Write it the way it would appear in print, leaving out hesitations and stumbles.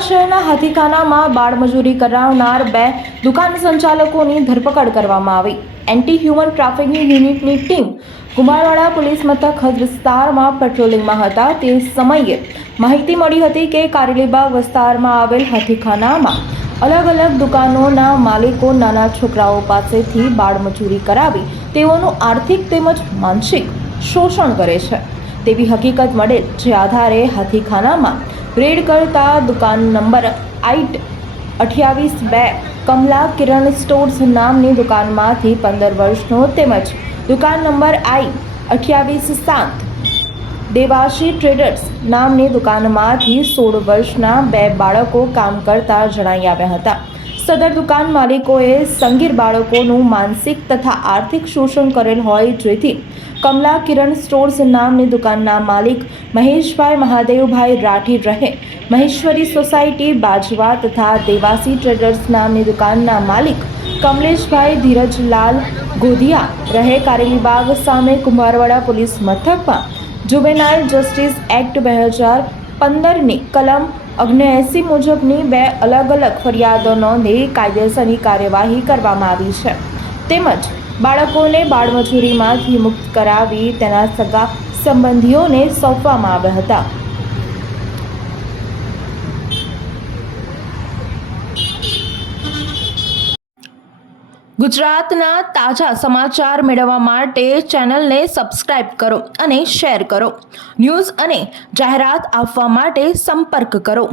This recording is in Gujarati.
વડોદરા શહેરના હાથીખાનામાં બાળમજૂરી કરાવનાર 2 દુકાન સંચાલકોની ધરપકડ કરવામાં આવી। એન્ટી હ્યુમન ટ્રાફિકિંગ યુનિટની ટીમ કુંભારવાડા પોલીસ મથક હદ વિસ્તારમાં પેટ્રોલિંગમાં હતા તે સમયે માહિતી મળી હતી કે કારેલીબાગ વિસ્તારમાં આવેલ હાથીખાનામાં અલગ અલગ દુકાનોના માલિકો નાના છોકરાઓ પાસેથી બાળમજૂરી કરાવી તેઓનું આર્થિક તેમજ માનસિક શોષણ કરે છે તેવી હકીકત મળેલ, જે આધારે હાથીખાનામાં રેડ કરતા દુકાન નંબર I-28-2 કમલા કિરણ સ્ટોર્સ નામની દુકાનમાંથી 15 વર્ષનો તેમજ દુકાન નંબર I-28-7 દેવાશી ટ્રેડર્સ નામની દુકાનમાંથી 16 વર્ષના 2 બાળકો કામ કરતા જણાઈ આવ્યા હતા। સદર દુકાન માલિકોએ સંગીર બાળકોનું માનસિક તથા આર્થિક શોષણ કરેલ હોય, જેથી કમલા કિરણ સ્ટોર્સ નામની દુકાનના માલિક મહેશભાઈ મહાદેવભાઈ રાઠી રહે મહેશ્વરી સોસાયટી બાજવા તથા દેવાસી ટ્રેડર્સ નામની દુકાનના માલિક કમલેશભાઈ ધીરજલાલ ગોધિયા રહે કારેલીબાગ સામે કુંભારવાડા પોલીસ મથકમાં જુવેનાઇલ જસ્ટિસ એક્ટ 2015ની કલમ 79 મુજબની 2 અલગ અલગ ફરિયાદો નોંધી કાયદેસરની કાર્યવાહી કરવામાં આવી છે, તેમજ બાળકોને બાળમજૂરીમાંથી મુક્ત કરાવી તેના સગા સંબંધીઓને સોંપવામાં આવ્યા હતા। ગુજરાતના તાજા સમાચાર મેળવવા માટે ચેનલને સબસ્ક્રાઇબ કરો અને શેર કરો। ન્યૂઝ અને જાહેરાત આપવા માટે સંપર્ક કરો।